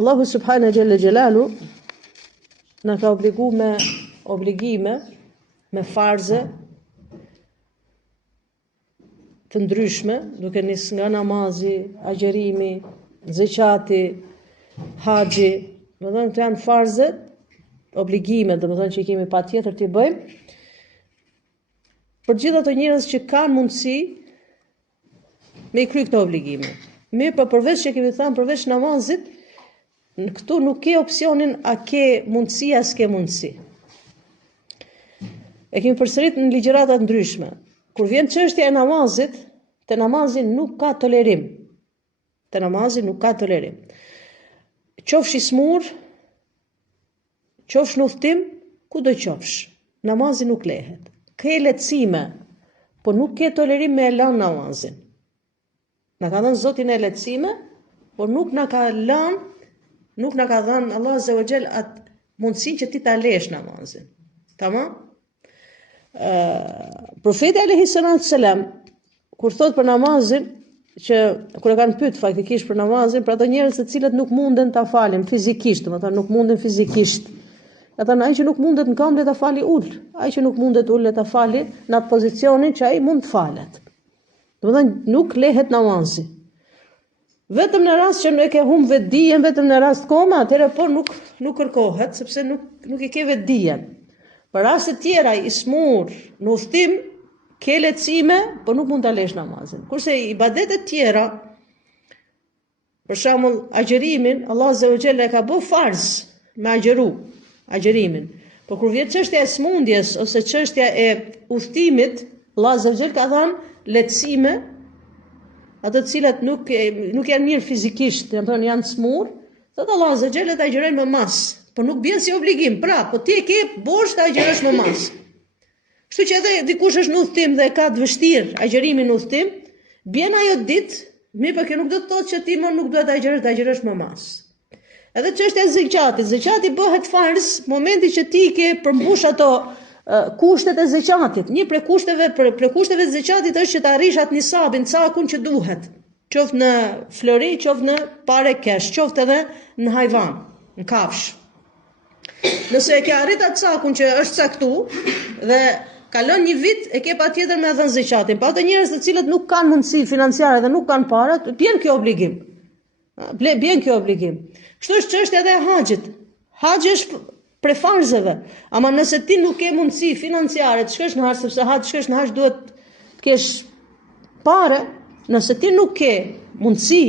Allahu subhanahu jalla jalalu na ka obligu me obligime, me farze të ndryshme, duke nisë nga namazi, agjerimi, zeqati, haxhi, do të thonë këto janë farze, obligime, do të thonë që i kemi patjetër t'i bëjmë. Për gjithë ato njerëz që kanë mundësi me i kry këto obligime. Mirë, po përveç që kemi thënë përveç namazit, këtu nuk ke opsionin a ke mundësi a s'ke mundësi. E kemi përsërit në ligjërata ndryshme. Kur vjen çështja e namazit, te namazi nuk ka tolerim. Te namazi nuk ka tolerim. Qofsh i smur, qofsh në udhtim, ku do qofsh. Namazi nuk lehet. Ke lehtësime, po nuk ke tolerim me e lënë namazin. Na ka dhënë Zoti në lehtësime, por nuk na ka dhënë Allah Azza wa Jall atë mundësinë që ti ta lesh namazin. Tamam? Profeti alayhi salatu selam kur thot për namazin, që kur e kanë pyet faktikisht për namazin, për ato njerëz të cilët nuk munden ta falin fizikisht, domethënë nuk munden fizikisht. Ata ai që nuk mundet në këmbë le ta fali ul, ai që nuk mundet ul le ta fali në atë pozicionin që ai mund të falet. Domethënë nuk lehet namazi. Vetëm në rast që nuk e humb vetdijen, vetëm në rast koma, atëherë po nuk kërkohet, sepse nuk i ke vetdijen. Për raste tjera i smur, në udhtim, ke lehtësime, po nuk mund ta lesh namazin. Kurse ibadetet tjera, për shembull agjerimin, Allah Azza wa Jalla ka bë farz me agjerimin. Por kur vjen çështja e smundjes ose çështja e udhtimit, Allah Azza wa Jalla ka dhënë lehtësime, ato të cilat nuk janë mirë fizikisht, janë smur, thotë Allah Azza wa Jalla ta agjërojnë më mas, por nuk bën si obligim. Pra, po ti e ke borxh ta agjërosh më mas. Kështu që edhe dikush është në udhtim dhe ka të vështirë agjerimin në udhtim, bjen ajo ditë, mirë, por kjo nuk do të thotë që ti më nuk duhet ta agjërosh më mas. Edhe çështja e zeqatit, zeqati bëhet farz momenti që ti ke përmbush ato kushtet e zeqatit. Një prej kushteve të zeqatit është që të arrish atë nisabin, cakun që duhet, qoftë në flori, qoftë në pare kesh, qoftë edhe në hajvan, në kafsh. Nëse e ke arrit atë cakun që është caktu dhe kalon një vit, e ke patjetër me dhënë zeqatin. Pa ato njerëz të cilët nuk kanë mundësi financiare dhe nuk kanë para, bjen kjo obligim. Kështu është çështja edhe e haxhit. Haxhi është prej farzeve, ama nëse ti nuk ke mundësi financiare të shkosh në haxh, sepse shkosh në haxh duhet të kesh parë, nëse ti nuk ke mundësi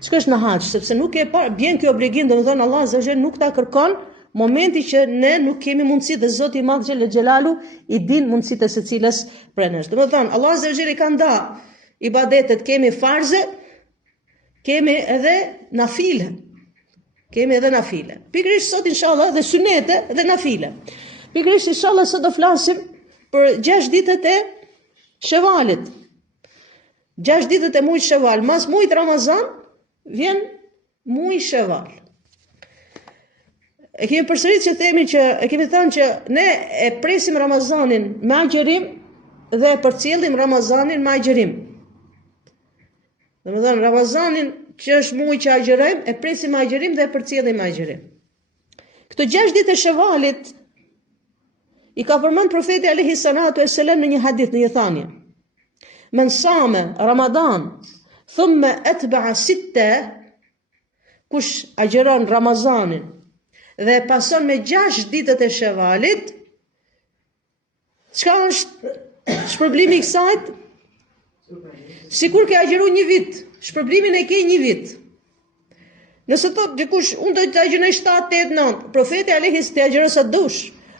të shkosh në haxh, sepse nuk ke parë, bjen kjo obligim, domethënë Allah Azza wa Jalla nuk ta kërkon momenti që ne nuk kemi mundësi dhe Zoti i Madh Xhelel Xhelalu i din mundësitë e secilës prej nesh. Domethënë Allah Azza wa Jalla ka nda ibadetet, kemi farze, kemi edhe nafile. Pikërisht sot inshallah dhe sunete dhe nafile. Pikërisht inshallah sot do flasim për 6 ditët e Shevalit. 6 ditët e muajit Sheval, mas muajit Ramazan vjen muaji Sheval. E kemi përsërit që kemi thënë që ne e presim Ramazanin me agjerim dhe e përcjellim Ramazanin me agjerim. Domethënë Ramazanin që është muaj që agjerojmë, e presim me agjerim dhe e përcjellim me agjerim. Këto 6 ditë e Shevalit i ka përmend profeti alayhi salatu wassalam në një hadith, në një thënie. Men sama Ramadan, thumma atba'a sitta, kush agjeron Ramazanin dhe pason me 6 ditët e Shevalit, çka është shpërblimi i kësaj? Sikur ke agjeru një vit, shpërblimin e ke një vit. Nëse thot dikush, unë do të agjeroj 7, 8, 9, profeti alayhi të agjeroj sa dush,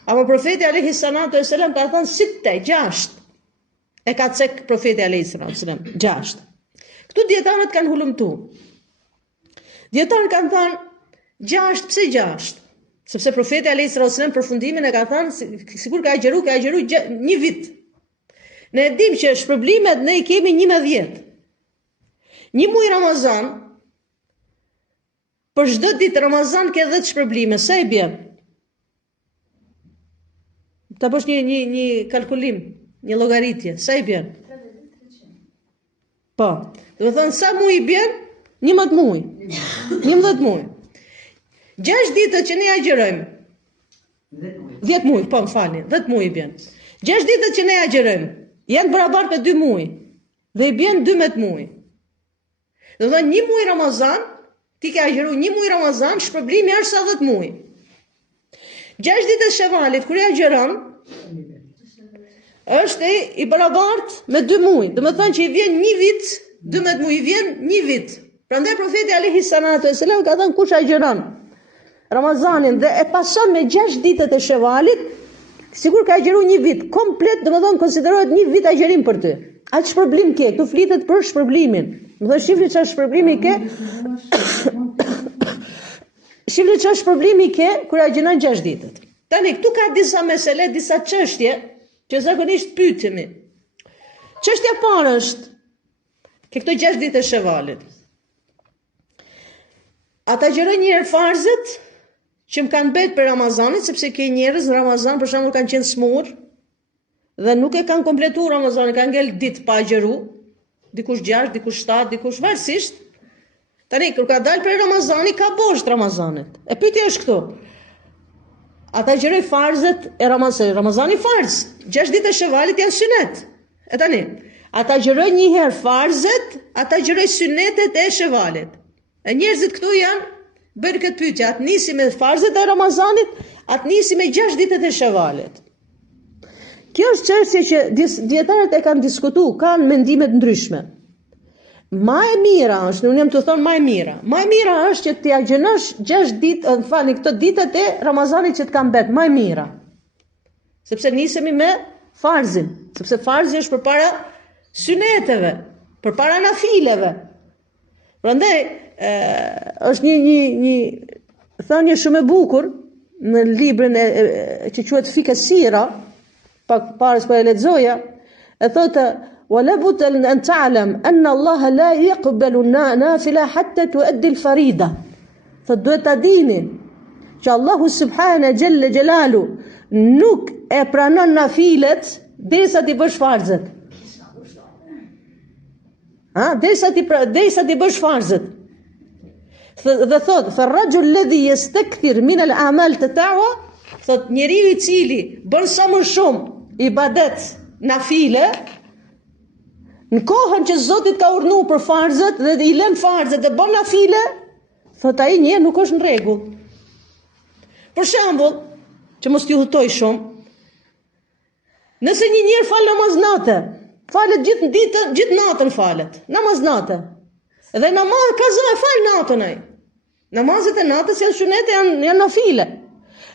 ama profeti alayhi salatu wassalam ka thënë 6. E ka cek profeti alayhi salatu wassalam 6. Këtu dietarët kanë hulumtu. Dietarët kanë thënë 6, pse 6? Sepse profeti alayhi salatu wassalam përfundimin e ka thënë sikur ka agjeru një vit. Ne e dim që shpërblimet ne i kemi 11. Një muaj Ramazan, për çdo ditë Ramazan ke 10 shpërblime, sa i bën? Ta bësh një kalkulim, një llogaritje, sa i bën? 30-300. Po, do të thonë sa muaj i bën? 11 muaj. 11 muaj. 6 ditët që ne agjerojmë. 10 muaj, po më falni, 10 muaj i bjen. 6 ditët që ne agjerojmë, janë barabartë me 2 muaj. Dhe i bjen 12 muaj. Do të thonë 1 muaj Ramazan, ti ke agjeru 1 muaj Ramazan, shpërblimi është sa 10 muaj. 6 ditët Shevalit, kur i agjeron, është i barabartë me 2 muaj. Do të thonë që i vjen 1 vit, 12 muaj i vjen 1 vit. Prandaj profeti alayhi salatu wasallam ka thënë kush agjeron Ramazanin dhe e pason me 6 ditët e Shevalit, sigur ka agjeru 1 vit komplet, do të thonë konsiderohet 1 vit agjerim për ty. Atë shpërblim ke, tu flitet për shpërblimin. Më thonë shifri çfarë shpërblimi ke? Shifri çfarë shpërblimi ke kur agjeron 6 ditët. Tani këtu ka disa mesele, disa çështje që zakonisht pyetemi. Çështja e parë është ke këto 6 ditë e Shevalit. Ata agjerojnë një herë farzet që më kanë betë për Ramazanit, sepse ke njerëz në Ramazan, për shembull, kanë qenë smur dhe nuk e kanë kompletuar Ramazanin, kanë ngel ditë pa agjeru, dikush 6, dikush 7, dikush varësisht. Tani kur ka dalë për Ramazani, ka boshtë Ramazanit. E pyetja është këtu. Ata agjerojnë farzet e Ramazani farz. 6 ditë e Shevalit janë sunet. E tani, ata agjerojnë një herë farzet, ata agjerojnë sunetet e Shevalit. E njerëzit këtu janë bërë këtë pyetje, atë nisi me farzet e Ramazanit, atë nisi me 6 ditët e Shevalit. Kjo është çështje që dietarët e kanë diskutuar, kanë mendime të ndryshme. Më e mira është, unë jam të thonë më e mira. Më e mira është që ti agjënosh 6 ditë, këto ditët e Ramazanit që të kanë betë, më e mira. Sepse nisemi me farzin, sepse farzi është përpara syneteve, përpara nafileve. Prandaj është një thënie shumë e bukur në librin që quhet Fike Sira, pak parës po e lexoja, e thotë ولا بد أن تعلم أن الله لا يقبل النافلة حتى تؤدي الفريضة. فدوت ديني që Allahu subhana gjelle gjelalu nuk e pranon nafilet derisa ti bësh farzet. Derisa ti bësh farzet. Dhe thot, "Farrajul ladhi yastakthir min al-a'mal tata'wa", thot njeriu i cili bën sa më shumë ibadet nafile, në kohën që Zoti ka urdhëruar për farzet dhe i lën farzet dhe bën nafile, thot ai një nuk është në rregull. Për shembull, që mos t'ju hutoj shumë, nëse një njerë fal namaz natë, falet gjithë ditën, gjithë natën falet, namaz natë. Dhe namaz kaza e fal natën ai. Namazet e natës janë sunete, janë nafile.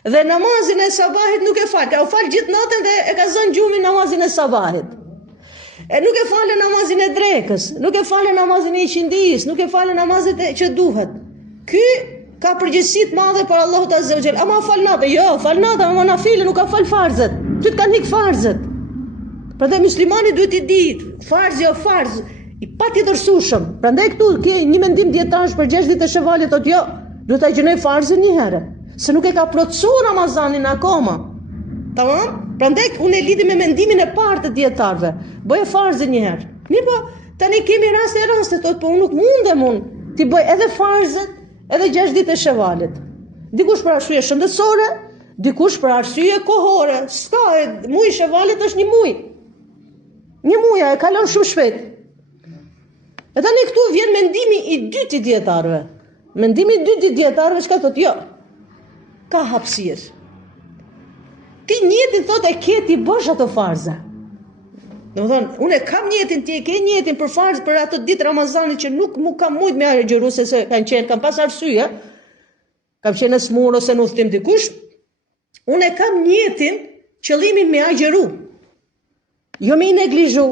Dhe namazin e sabahit nuk e fal, ka u fal gjithë natën dhe e ka zënë gjumin namazin e sabahit. E nuk e falë namazin e drekës, nuk e falë namazin e iqindijës, nuk e falë namazet që duhet. Ky ka përgjegjësi të madhe për Allahut Azza wa Jall. Ama fal natë, jo, fal natë, ama nafile nuk ka fal farzet. Ty të kanë hik farzet. Prandaj muslimani duhet i ditë, farzi o farz, i patjetërsueshëm. Prandaj këtu ke një mendim dietarësh për 6 ditë të Shevalit, thotë jo, duhet ta gjinoj farzin një herë, se nuk e ka plotësuar Ramazanin akoma. Tamam? Prandaj unë e lidhi me mendimin e parë të dietarëve. Bëj farzin një herë. Mirë po, tani kemi raste, thotë po unë nuk mundem ti bëj edhe farzet, edhe 6 ditë e Shevalit. Dikush për arsye shëndetësore, dikush për arsye kohore. S'ka, muaji i Shevalit është një muaj. Një muaj e kalon shumë shpejt. E tani këtu vjen mendimi i dytë i dietarëve. Mendimi i dytë i dietarëve çka thotë? Jo. Ka hapësirë. Ti njetin thotë e ke ti bësh ato farza. Domethënë, unë kam njetin, ti e ke njetin për farz për ato ditë Ramazanit që nuk mu kam mujt me agjeru se kanë pas arsye, kam qenë smur ose në udhtim dikush, unë e kam njetin qëllimin me agjeru. Jo me i neglizhu.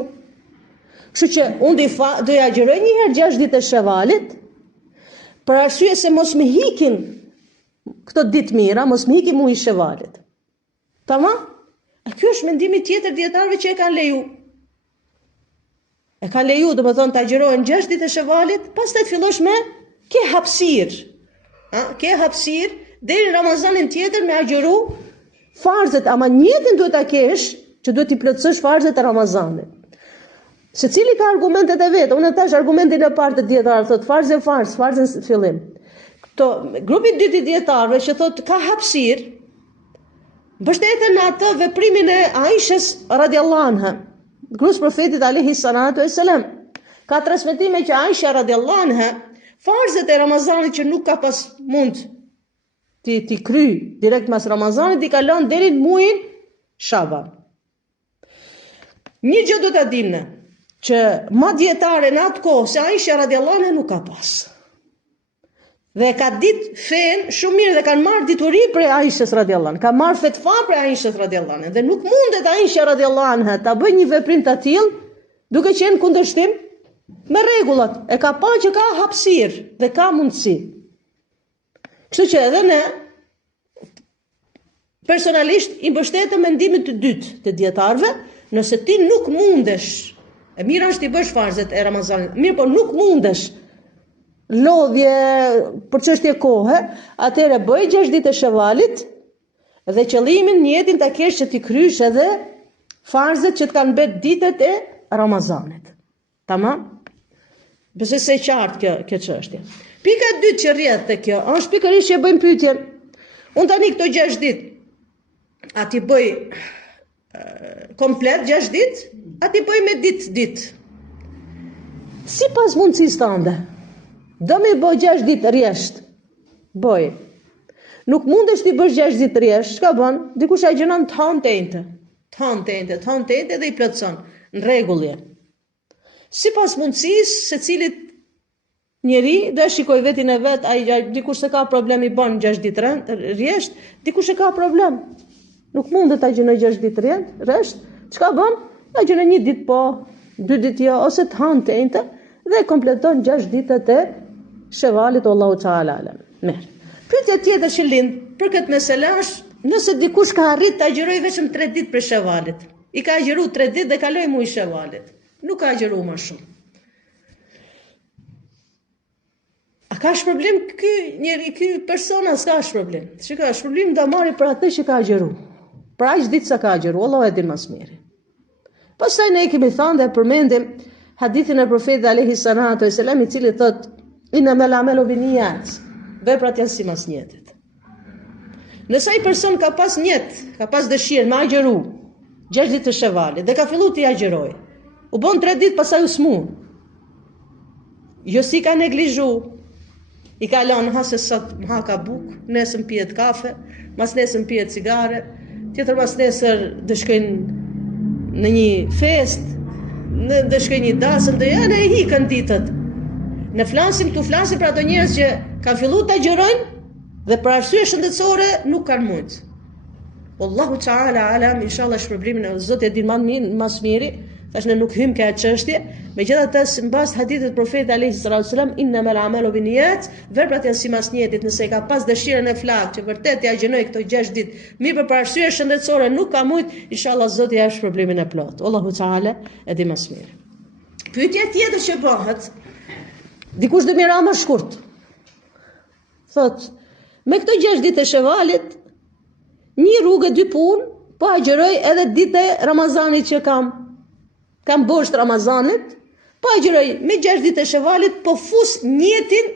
Kështu që unë do i agjeroj një herë 6 ditë e Shevalit, për arsye se mos më hikin këto ditë mira, mos më hikin muaji i Shevalit. Tamam? A ky është mendimi tjetër dietarëve që e kanë leju. E ka leju, do më thonë, të agjerohen 6 ditë e Shevalit, pas të fillosh me ke hapësirë. Ke hapësirë, deri Ramazanin tjetër me agjeru farzet, ama njëtin duhet ta kesh, që duhet t'i plotësosh farzet e Ramazanit. Se cili ka argumentet e vetë, unë tash argumentin e parë të dietarëve, thotë farzë, farzën fillim. grupi i dytë i dietarëve që thotë ka hapësirë, mbështeten në atë veprimin e Aishës radiallahu anha, gruas profetit alayhi salatu wassalam. Ka transmetime që Aisha radiallahu anha farzet e Ramazanit që nuk ka pas mund ti kry direkt mas Ramazanit, i ka lënë deri në muajin Shaban. Një gjë do ta dimë që ma dietare në atë kohë se Aisha radiallahu anha nuk ka pas. Dhe ka ditë fen shumë mirë dhe kanë marrë dituri për Aishës radiallahu anha, ka marrë fetva për Aishës radiallahu anha, dhe nuk mundet Aisha radiallahu anha ta bëjë një veprim të tillë duke qenë kundërshtim me rregullat. E ka pa që ka hapësirë dhe ka mundësi. Kështu që edhe ne personalisht i mbështetem mendimit të dytë të dietarëve, nëse ti nuk mundesh, e mira është i bësh farzet e Ramazanit, mirë po nuk mundesh lodhje për çështje kohe, atëherë bëj 6 ditë e Shevalit dhe qëllimin në jetën ta kesh që ti krysh edhe farzet që të kanë bërë ditët e Ramazanit. Tamam? Besoj se qartë kjo çështje. Pika e dytë që rrjedh te kjo është pikërisht që bëjmë pyetjen. Unë tani këto 6 ditë a ti bëj komplet 6 ditë, a ti bëj me ditë. Sipas mundësisë tënde. Do me bëj 6 ditë rresht. Bëj. Nuk mundesh ti bësh 6 ditë rresht, çka bën? Dikush agjenon të hënë dhe i plotson. Në rregull. Sipas mundësisë secilit njeri do e shikoj vetin e vet, ai dikush se ka problem i bën 6 ditë rresht, dikush e ka problem. Nuk mundet ta gjenoj 6 ditë rresht. Çka bën? Ta gjenoj 1 ditë po, 2 ditë jo, ose të hënë dhe kompleton 6 ditët e Shevalit, Allahu Teala alam. Mirë. Pyetja tjetër që lind për këtë mesele është nëse dikush ka arrit të agjeroj vetëm 3 ditë për Shevalit. I ka agjeru 3 ditë dhe kaloi muaj Shevalit. Nuk ka agjeru më shumë. A ka shpërblim ky persona? S'ka shpërblim. Shikoj, shpërblim do marri për atë që ka agjeru. Për aq ditë sa ka agjeru, Allahu e din më së miri. Pastaj ne kemi thënë dhe përmendim hadithin e profetit alayhi salatu wasalam, i cili thotë innamal a'malu binniyat. Veprat janë sipas njetit. Nëse ai person ka pas njet, ka pas dëshirë me agjeru 6 ditë të Shevalit dhe ka filluar të agjeroj, u bën 3 ditë pastaj u smun. Jo si ka neglizhu, i ka lënë ha se sot ha ka buk, nesër pihet kafe, mas nesër pihet cigare, tjetër mas nesër do shkojnë në një fest, në shkojnë një dasëm, dhe janë e hikën ditët. Ne flasim për ato njerëz që kanë filluar të agjerojnë dhe për arsye shëndetësore nuk kanë mujt. Wallahu Teala alam, inshallah shpërblimin e Zotit e din më së miri. Tash ne nuk hym ka çështje, megjithatë mbas hadithit profetit alayhi salatu wasalam innamal a'malu binniyat, veprat janë sipas njetit, nëse ka pas dëshirën e flak që vërtet ja gjenoj këto 6 ditë, mirë për arsye shëndetësore nuk ka mujt, inshallah Zoti ja jep shpërblimin e plot. Allahu Teala e di më së miri. Pyetja tjetër që bëhet, dikush do mira më shkurt. Thot, me këto 6 ditë e Shevalit, një rrugë 2 punë, po agjeroj edhe ditë e Ramazanit që kam bosht Ramazanit, po agjeroj me 6 ditë e Shevalit, po fus njetin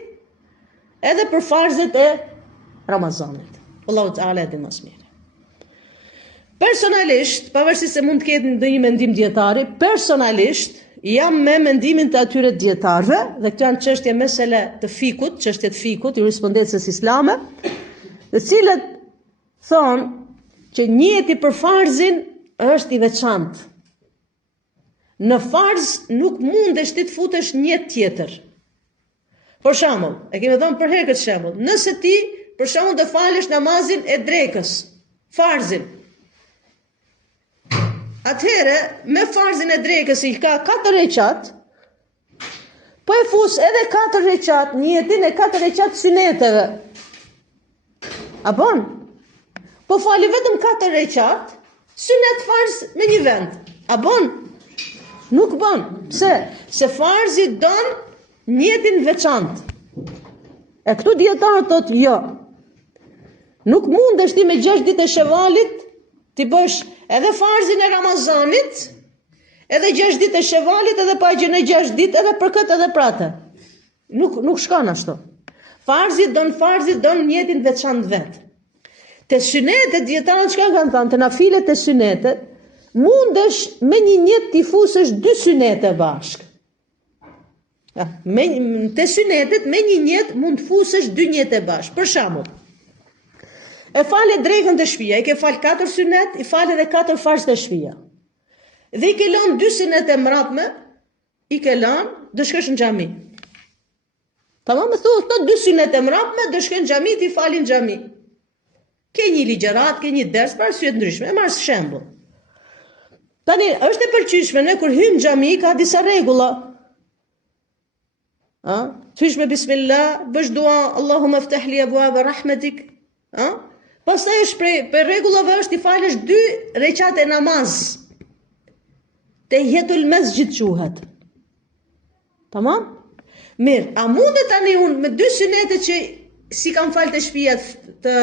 edhe për farzet e Ramazanit. Allahu Teala e di më së miri. Personalisht, pavarësisht se mund të ketë ndonjë mendim dietari, personalisht jam me mendimin të atyre dietarëve, dhe këto janë çështje mesele të fikut, çështjet fikut, jurisprudencës islame, të cilët thonë që njeti për farzin është i veçantë. Në farz nuk mundesh ti të futesh njet tjetër. Për shembull, e kemi thënë për herë këtë shembull, nëse ti për shembull të falësh namazin e drekës, farzin, atëherë me farzin e drekës i ka 4 rekat, po e fus edhe 4 rekat njetin e 4 rekat syneteve. A bon? Po fali vetëm 4 rekat, synet farz me një vend. A bon? Nuk bon. Pse? Se farzi don njetin veçantë. E këtu dietarët thotë jo. Nuk mundesh ti me 6 ditë e Shevalit ti bësh edhe farzin e Ramazanit, edhe 6 ditë e Shevalit, edhe pa gjë në 6 ditë, edhe për këtë edhe për atë. Nuk shkon ashtu. Farzit don mjetin veçantë vet. Te synetet dietarët çka kanë thënë, te nafilet e synetet, mundesh me një njet t'i fusësh 2 synete bashk. Te synetet me një njet mund të fusësh 2 njete bashk. Për shembull, e fale drekën të shtëpia, i ke fal 4 synet, i fale edhe 4 farz të shtëpia. Dhe i ke lënë 2 synete mbrapme, i ke lënë do shkosh në xhami. Tamam, më thuaj këto 2 synete mbrapme, do shkojnë në xhami, ti falin në xhami. Ke një ligjërat, ke një ders për arsye të ndryshme, e marr shembull. Tani është e pëlqyeshme ne kur hym në xhami ka disa rregulla. Thysh me bismillah, bësh dua, Allahumma ftah li abwaaba rahmatik. Pastaj është për rregullave është i falësh 2 rekate namaz. Tahiyatul masjid quhet. Tamam? Mirë, a mundet tani unë me 2 synete që si kam falë të shtëpia të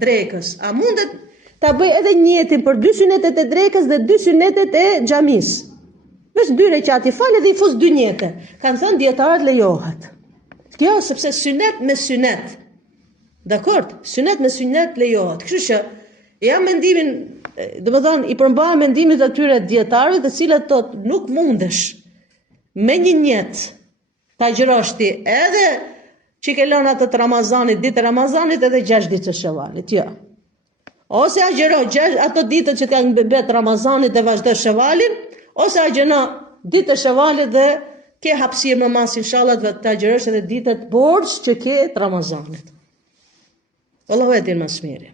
drekës, a mundet ta bëj edhe njëtin për 2 synetet e drekës dhe 2 synetet e xhamis? Vesh 2 rekate i falë dhe i fus 2 njete. Kanë thënë dietarët lejohet. Kjo sepse synet me synet. Dakord? Synet me synet lejohet. Kështu që jam mendimin, domethënë i përmbaj mendimit atyre dietarëve të cilët thotë nuk mundesh me një njet ta agjërosh ti edhe që ke lënë atë të Ramazanit, ditë Ramazanit edhe 6 ditë të Shevalit, jo. Ose agjëro ato ditët që kanë mbet Ramazanit dhe vazhdo Shevalin, ose agjëro ditë të Shevalit dhe ke hapësirë më mas inshallah të agjërosh edhe ditët borxh që ke të Ramazanit. Allahu e din më së miri.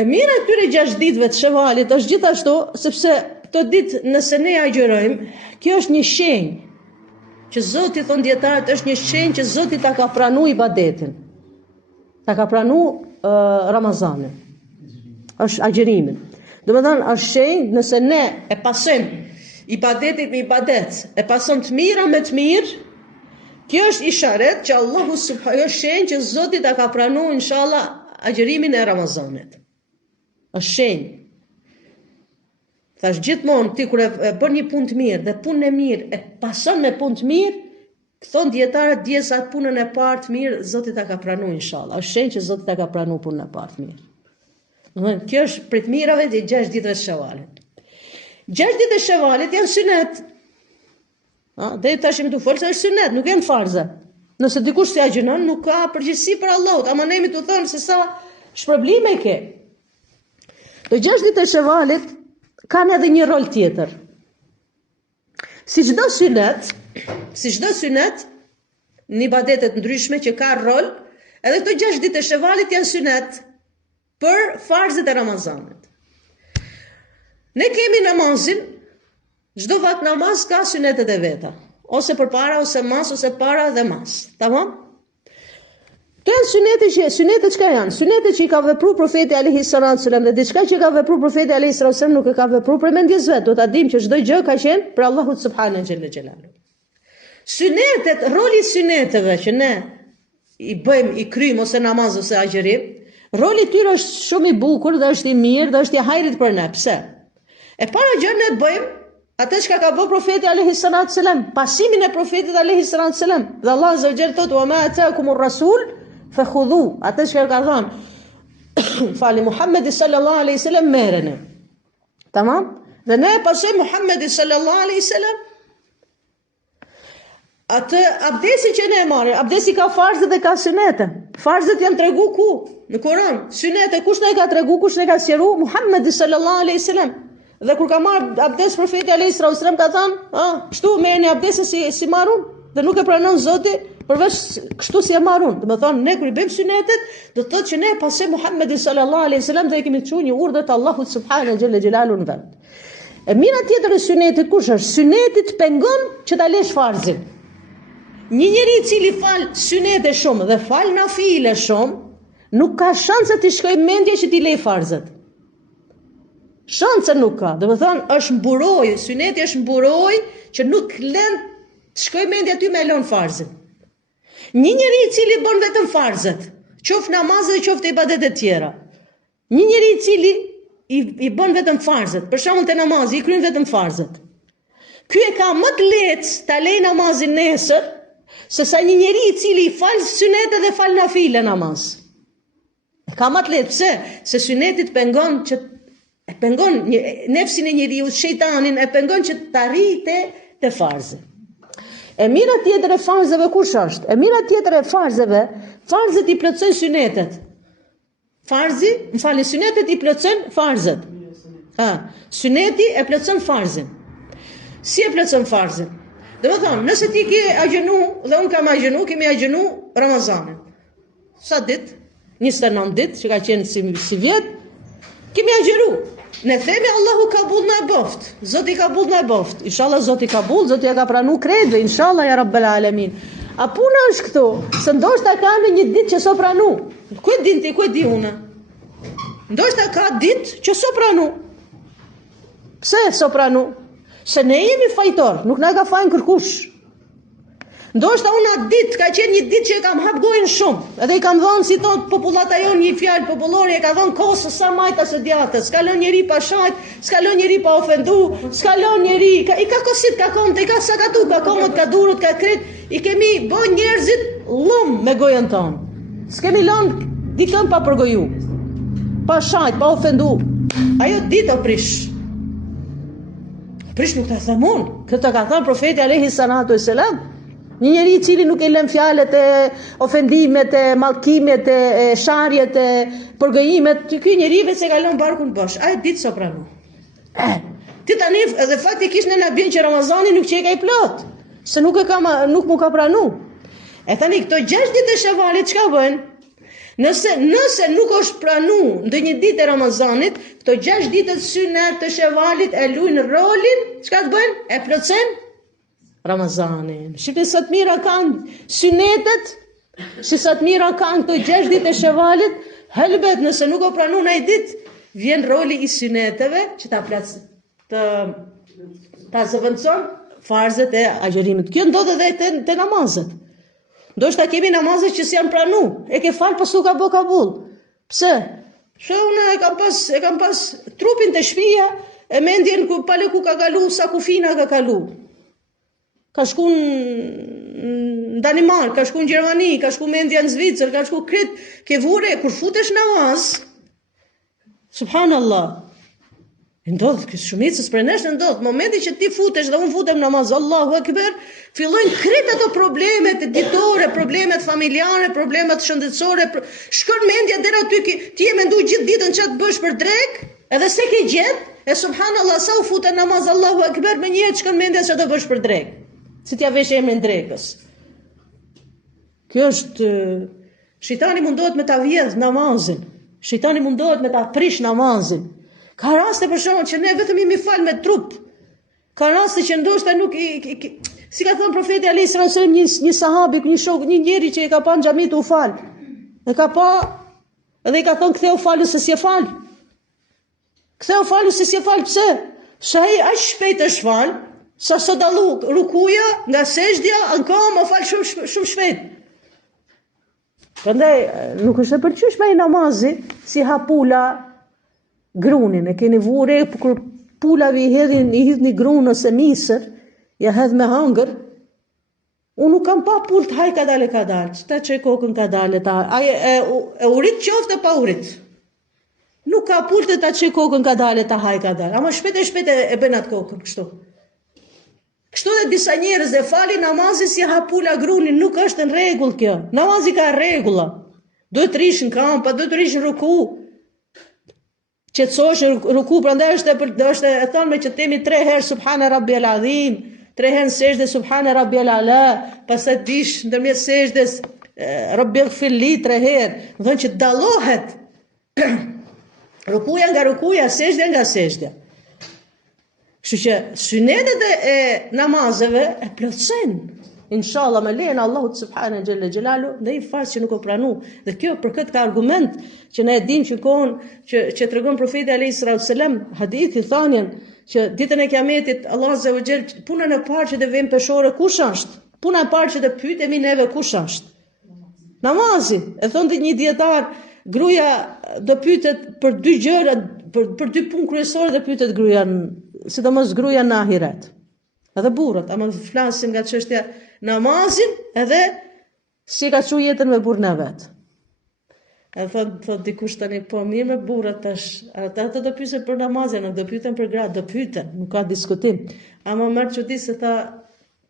E mira këtyre 6 ditëve të Shevalit është gjithashtu sepse këto ditë nëse ne agjërojmë, kjo është një shenjë që Zoti, thon dietarët, është një shenjë që Zoti ta ka pranuar ibadetin. Ta ka pranuar Ramazanin. Është agjërimin. Domethënë është shenjë nëse ne e pasojmë ibadetin me ibadet, e pason të mira me të mirë, kjo është isharet që Allahu subhanahu është shenjë që Zoti ta ka pranuar inshallah agjërimin e Ramazanit. Është shenjë. Thash gjithmonë ti kur e bën një punë të mirë dhe punën e mirë e pason me punë të mirë, thon dietarët djesa atë punën e parë të mirë Zoti ta ka pranuar inshallah. Është shenjë që Zoti ta ka pranuar punën e parë të mirë. Domethënë kjo është prej të mirave të 6 ditëve të Shevalit. 6 ditë të Shevalit janë synet. Dhe tashim të folë se është synet, nuk janë farza. Nëse dikush si agjënon, nuk ka përgjegjësi për Allahut, ama ne mi të thonë se sa shpërblime ke. Të 6 ditë të Shevalit kanë edhe një rol tjetër. Si çdo synet, në ibadetet ndryshme që ka rol, edhe këto 6 ditë të Shevalit janë synet për farzet e Ramazanit. Ne kemi namazin, çdo vakt namaz ka synetet e veta, ose përpara, ose mas, ose para dhe mas. Tamam? Të janë synetet çka janë? Synetet që i ka vepruar profeti alayhi salatu sallam dhe diçka që ka vepruar profeti alayhi salatu sallam nuk e ka vepruar për mendjes vet. Do ta dim që çdo gjë ka qenë për Allahut subhanahu xhella xhelalu. Synetet, roli i syneteve që ne i bëjmë, i kryjmë ose namaz ose agjërim, roli i tyre është shumë i bukur dhe është i mirë dhe është i hajrit për ne. Pse? E para gjë ne bëjmë atë që ka bërë profeti alayhi salatu sallam, pasimin e profetit alayhi salatu sallam. Dhe Allah azza wa jalla thotë: "Wa ma ataakumur rasul fakhudhu", atë që ka thënë fali Muhammedi sallallahu alaihi wasallam merreni. Tamam? Dhe ne pasojmë Muhammedi sallallahu alaihi wasallam. Atë abdesi që ne marrim, abdesi ka farzë dhe ka synete. Farzët janë tregu ku? Në Kur'an. Synete kush na ka tregu, kush na ka sqaruar? Muhammedi sallallahu alaihi wasallam. Dhe kur ka marrë abdes profeti alayhi wasallam ka thënë, kështu merrni abdesin si marrun, dhe nuk e pranon Zoti përveç kështu si e marrun. Domethënë ne kur i bëjmë synetet, do të thotë që ne pasojmë Muhammedin sallallahu alaihi wasallam dhe kemi çuar një urdhër të Allahut subhanahu xhella xhelalu në vend. E mira tjetër e synetit kush është? Syneti të pengon që ta lesh farzin. Një njeri i cili fal synete shumë dhe fal nafile shumë, nuk ka shanse të shkojë mendje që t'i lej farzet. Shanse nuk ka. Domethënë është mburoj, syneti është mburoj që nuk lën të shkojë mendja aty me lën farzin. Një njeri i cili bën vetëm farzet, qoftë namazet dhe qoftë ibadetet tjera. Një njeri i cili i bën vetëm farzet, për shembull te namazi i kryen vetëm farzet. Ky e ka më të lehtë ta lej namazin nesër, Se sa një njeri I cili I fal synete dhe fal nafile namaz. Ka më të lehtë, pse? Se synetit pengon që e pengon nefsin e njeriu, shejtanin e pengon që të arrijë te farze. E mira tjetër e farzeve kush është? E mira tjetër e farzeve, farzet I plotësojnë synetet. Synetet I plotësojnë farzet. Syneti e plotëson farzin. Si e plotëson farzin? Domethënë, nëse ti ke agjënu dhe unë kam agjënu, kemi agjënu Ramazanin. Sa ditë? 29 ditë, që ka qenë si vjet, kemi agjëru. Ne themi Allahu kabul na e boft. Zoti kabul na e boft. Inshallah Zoti kabul, Zoti ja ka pranu kredve, inshallah ya rabbel alamin. A puna është këtu, se ndoshta ka në një ditë që so pranu. Ku e din ti, ku e di unë? Ndoshta ka ditë që so pranu. Pse so pranu? Se ne jemi fajtor, nuk na ka fajin kërkush. Ndoshta unë atë ditë, ka qenë një ditë që e kam hap gojën shumë, edhe I kam dhënë si thot popullata jonë një fjalë popullore, e ka dhënë kosë sa majta së djatës, s'ka lënë njeri pa shajt, s'ka lënë njeri pa ofendu, s'ka lënë njeri, I ka kosit, ka komët, I ka sakatu, ka komët, ka durët, ka kret, I kemi bën njerëzit lëm me gojën tonë. S'kemi lënë dikën pa përgoju, pa shajt, pa ofendu. Ajo ditë o prish. Prish nuk ta thamon, këtë ka thënë profeti alayhi salatu wassalam. Një njeri I cili nuk e lën fjalët e ofendimet, e mallkimet, e sharjet, e përgojimet, ky njeri vetë se ka lënë barkun bosh. Ai ditë so pranu. Ti tani edhe faktikisht në na bën që Ramazani nuk çeka I plot, se nuk mu ka pranu. E tani këto 6 ditë të Shevalit çka bën? Nëse nuk është pranu ndonjë ditë e Ramazanit, këto 6 ditë të sunet të Shevalit e luajnë rolin, çka të bëjnë? E plotësojnë Ramazanin. Shifë sa të mira kanë synetet, sa të mira kanë këto 6 ditë e Shevalit, helbet nëse nuk o pranu në ditë, vjen roli I syneteve që ta zëvendëson farzet e agjërimit. Kjo ndodhet edhe te namazet. Ndoshta kemi namazet që s'janë pranu, e ke fal pas u ka bë kabul. Pse? Shë unë e kam pas trupin të shtëpia, e mendjen pale ku ka kalu, sa kufina ka kalu. Ka shku në Danimark, ka shku në Gjermani, ka shku mendja në Zvicër, ka shku kret, ke vure, kur futesh namaz, subhanallah, ndodh, kësë shumicës për nesh ndodh, momenti që ti futesh dhe unë futem namaz, Allahu Akbar, fillojnë kret ato problemet ditore, problemet familjare, problemet shëndetësore, shkon mendja deri aty, ti e mendu gjithë ditën që të bësh për drek, edhe se ke gjetë, e subhanallah, sa u futem namaz, Allahu Akbar, me njëherë shkon mendja që të bësh për drek. Si t'ja vesh emrin drekës. Kjo është, shejtani mundohet me ta vjedh namazin. Shejtani mundohet me ta prish namazin. Ka raste për shkak që ne vetëm jemi fal me trup. Ka raste që ndoshta nuk si ka thënë profeti alayhis salam një sahabi, një shok, një njeri që e ka pa në xhamit u fal. E ka pa edhe I ka thënë ktheu falës se si e fal. Ktheu falës se si e fal pse? Se ai aq shpejt është fal. Sa së dalu rukuja nga sejdja, në kam o falë shumë shpejt. Prandaj, nuk është e përqyshme I namazi, si ha pula grunin. E keni vure, kur pulave I hedh një grunë ose misër, ja hedh me hangër, unë nuk kam pa pull të haj ka dale, që ta që kokën ka dale, e urit qofte pa urit. Nuk ka pull të ta që kokën ka dale, ta haj ka dale. Ama shpet e benat kokën, kështu. Kështu dhe disa njerëz e falin namazin si ha pula grunin, nuk është në rregull kjo. Namazi ka rregulla. Duhet të rish në kamp, duhet të rish në ruku. Qetësohesh në ruku, prandaj është e thënë me që themi 3 herë subhana rabbiyal azim, 3 herë në sejdë subhana rabbiyal ala, pastaj dish ndërmjet sejdës rabbighfir li 3 herë. Do të thonë që dallohet rukuja nga rukuja, sejdja nga sejdja. Kështu që synetet e namazeve e plotësojnë. Inshallah me lejen Allahut subhanahu xhalla xhelalu, dhe I fars që nuk o pranu. Dhe kjo për këtë ka argument që ne e dim që kohën që tregon profeti alayhis salam, hadithi thanjen që ditën e Kiametit Allah azza wa xal punën e parë që do vjen peshore kush është? Puna e parë që do pyetemi neve kush është? Namazi. E thonte një dietar, gruaja do pyetet për 2 gjëra, për 2 punë kryesore do pyetet gruaja, sidomos gruaja në ahiret. Edhe burrat, ama flasim nga çështja namazin, edhe si ka çu jetën me burrën e vet. E thot dikush tani, po mirë me burrat tash, ata do pyesen për namazin, nuk do pyeten për gratë, do pyeten, nuk ka diskutim. Ama merr çudi se tha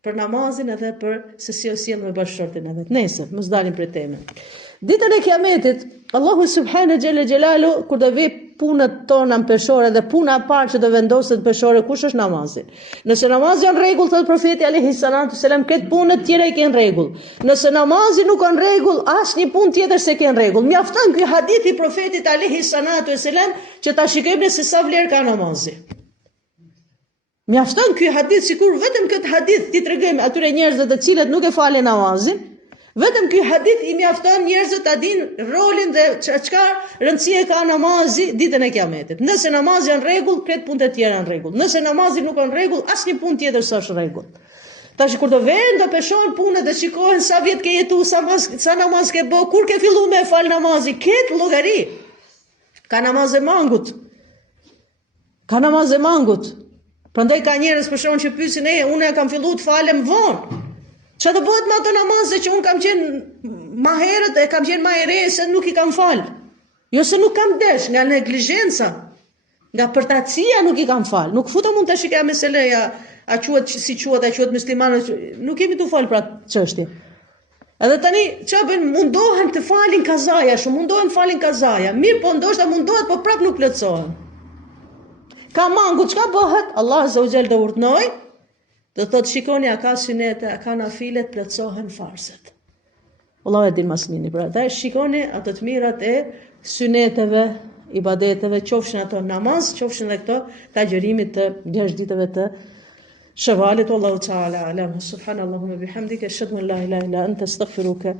për namazin edhe për se si sjell me bashkëshortin e vet. Nesër, mos dalim prej temës. Ditën e Kiametit, Allahu subhanahu xhela xhelalu kur do vi punët tona peshore dhe puna e parë që do vendoset peshore, kush është namazi? Nëse namazi është në rregull, thot profeti alayhi salatu selam, këtë punët tjera i kanë rregull. Nëse namazi nuk ka rregull, asnjë punë tjetër s'e ka rregull. Mjafton ky hadith i profetit alayhi salatu selam që ta shikojmë se sa vlerë ka namazi. Mjafton ky hadith, sikur vetëm këtë hadith ti tregojmë atyre njerëzve të cilët nuk e falen namazin. Vetëm ky hadith i mjafton njerëzit ta dinë rolin dhe çka rëndësie ka namazi ditën e Kiametit. Nëse namazi është në rregull, këtë punët e tjera në rregull. Nëse namazi nuk është në rregull, asnjë punë tjetër s'është në rregull. Tash kur do vjen do peshon punët dhe shikohen sa vjet ke jetu, sa namaz ke bë, kur ke filluar me fal namazi, këtë llogari. Ka namaz e mangut. Ka namaz e mangut. Prandaj ka njerëz për shkakun që pyesin, unë kam filluar të falem vonë. Çfarë do bëhet me ato namaze që un kam qenë më herët e kam qenë më e re se nuk i kam fal. Jo se nuk kam desh, nga neglizhenca, nga përtatësia nuk i kam fal. Nuk futem mund tash që meseleja, a quhet si quhet, a quhet muslimanë, nuk kemi të fal për atë çështje. Edhe tani çfarë bën? Mundohen të falin kazaja, mundohen të falin kazaja. Mirë, po ndoshta mundohet, po prap nuk plotësohen. Ka mangu, çka bëhet? Allah azza wa jall do urdhnoi. Do thot shikoni, a ka synete, a ka nafilet, plotësohen farzet. Allah e din mas mini, pra dhe shikoni ato të mirat e syneteve, ibadeteve, qofshin ato namaz, qofshin dhe këto të agjërimit të 6 ditëve të Shevalit. Wallahu ta'ala alam. Subhanallahu bihamdika, ashhadu an la ilaha illa anta, astaghfiruka